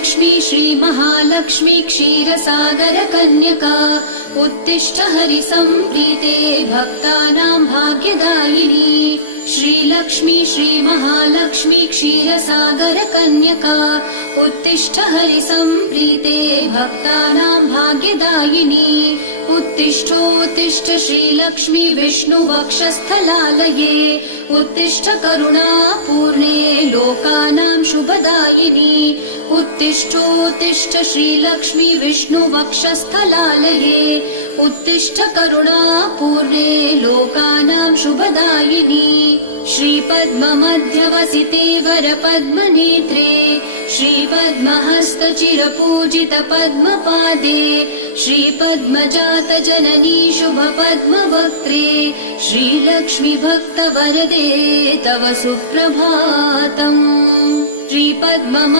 श्रीलक्ष्मी श्रीमहालक्ष्मी क्षीरसागर कन्यका उत्तिष्ठ हरिसम्प्रीते भक्तानां भाग्यदायिनी। श्रीलक्ष्मी श्रीमहालक्ष्मी क्षीरसागर कन्यका उत्तिष्ठ हरिसम्प्रीते भक्तानां भाग्यदायिनी। उत्तिष्ठोत्तिष्ठ श्रीलक्ष्मी विष्णुवक्षस्थलालये उत्तिष्ठ करुणापूर्णे लोकानां शुभदायिनी। उत्तिष्ठोत्तिष्ठ श्रीलक्ष्मी विष्णुवक्षस्थलालये उत्तिष्ठ करुणापूर्णे लोकानां शुभदायिनी। श्रीपद्ममध्यवसिते वरपद्मनेत्रे श्रीपद्महस्तचिरपूजित पद्मपादे श्रीपद्मजातजननी शुभपद्मवक्त्रे श्रीलक्ष्मी भक्तवरदे तव सुप्रभातम्। श्रीपद्म